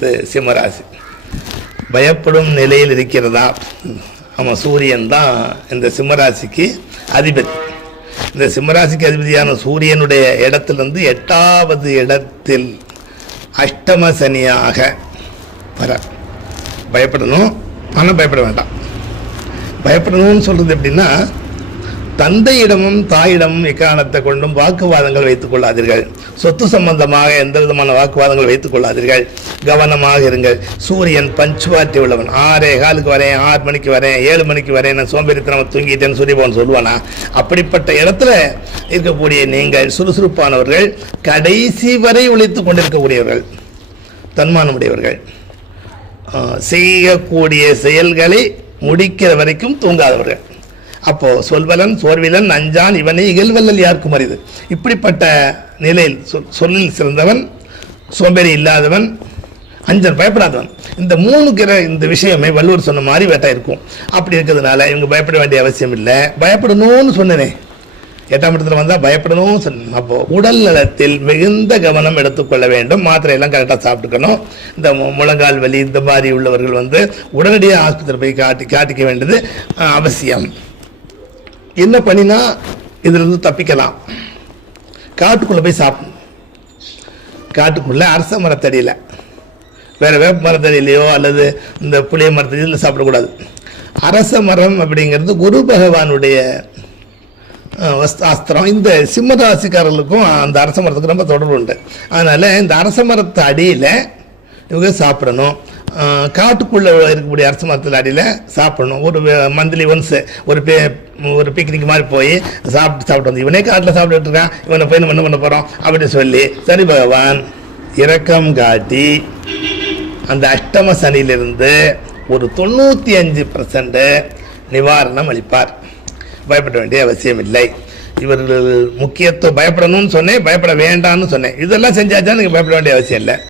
ஸ்தானத்து சிம்மராசி. பயப்படும் நிலையில் இருக்கிறதா? ஆமாம், சூரியன் தான் இந்த சிம்மராசிக்கு அதிபதி. இந்த சிம்மராசிக்கு அதிபதியான சூரியனுடைய இடத்திலிருந்து 8வது இடத்தில் அஷ்டம சனியாக வர. பயப்படணும், ஆனால் பயப்பட வேண்டாம். பயப்படணும்னு சொல்கிறது எப்படின்னா, தந்தையிடமும் தாயிடமும் எக்காரணத்தை கொண்டும் வாக்குவாதங்கள் வைத்துக் கொள்ளாதீர்கள். சொத்து சம்பந்தமாக எந்த விதமான வாக்குவாதங்கள் வைத்துக் கொள்ளாதீர்கள். கவனமாக இருங்கள். சூரியன் பஞ்சுவாலிட்டி உள்ளவன். 6:15 வரேன், 6 மணிக்கு வரேன், 7 மணிக்கு வரேன், நான் சோம்பேறித்தனம் தூங்கிட்டேன்னு சூரியபவன் சொல்லுவானா? அப்படிப்பட்ட இடத்துல இருக்கக்கூடிய நீங்கள் சுறுசுறுப்பானவர்கள், கடைசி வரை உழைத்து கொண்டிருக்கக்கூடியவர்கள், தன்மானமுடையவர்கள், செய்யக்கூடிய செயல்களை முடிக்கிற வரைக்கும் தூங்காதவர்கள். அப்போ சொல்வலன் சோர்விலன் அஞ்சான் இவனை இகழ்வல்லல் யாருக்கும் அறிது. இப்படிப்பட்ட நிலையில் சொல்லில் சிறந்தவன், சோம்பேறி இல்லாதவன், அஞ்சன் பயப்படாதவன். இந்த 3 இந்த விஷயமே வள்ளுவர் சொன்ன மாதிரி வேட்டா இருக்கும். அப்படி இருக்கிறதுனால இவங்க பயப்பட வேண்டிய அவசியம் இல்லை. பயப்படணும்னு சொன்னேனே, 8ஆம் இடத்துல வந்தால் பயப்படணும் சொன்னேன். அப்போது உடல் நலத்தில் மிகுந்த கவனம் எடுத்துக்கொள்ள வேண்டும். மாத்திரையெல்லாம் கரெக்டாக சாப்பிட்டுக்கணும். இந்த முழங்கால் வலி இந்த மாதிரி உள்ளவர்கள் உடனடியாக ஆஸ்பத்திரி போய் காட்டிக்க வேண்டியது அவசியம். என்ன பண்ணினா இதிலிருந்து தப்பிக்கலாம்? காட்டுக்குள்ளே போய் சாப்பிடணும். காட்டுக்குள்ளே அரச மரத்தடியில், வேறு வேப்ப மரத்தடியிலையோ அல்லது இந்த புளிய மரத்தடியில் சாப்பிடக்கூடாது. அரச மரம் அப்படிங்கிறது குரு பகவானுடைய அஸ்திரம். இந்த சிம்மராசிக்காரர்களுக்கும் அந்த அரச மரத்துக்கு ரொம்ப தொடர்பு உண்டு. அதனால் இந்த அரச மரத்து அடியில் இவங்க சாப்பிடணும். காட்டுக்குள்ளே இருக்கக்கூடிய அரச மரத்தில் அடியில் சாப்பிடணும். ஒரு மந்த்லி ஒன்ஸ் ஒரு பிக்னிக் மாதிரி போய் சாப்பிட்டு வந்து, இவனே காட்டில் சாப்பிட்டுட்டு இருக்கான், இவனை போய் நம்ம என்ன பண்ண போகிறோம் அப்படின்னு சொல்லி சனி பகவான் இரக்கம் காட்டி அந்த அஷ்டம சனியிலிருந்து ஒரு 95% நிவாரணம் அளிப்பார். பயப்பட வேண்டிய அவசியம் இல்லை. இவர்கள் முக்கியத்துவம் பயப்படணும்னு சொன்னேன், பயப்பட வேண்டாம்னு சொன்னேன். இதெல்லாம் செஞ்சாச்சா நீங்கள் பயப்பட வேண்டிய அவசியம் இல்லை.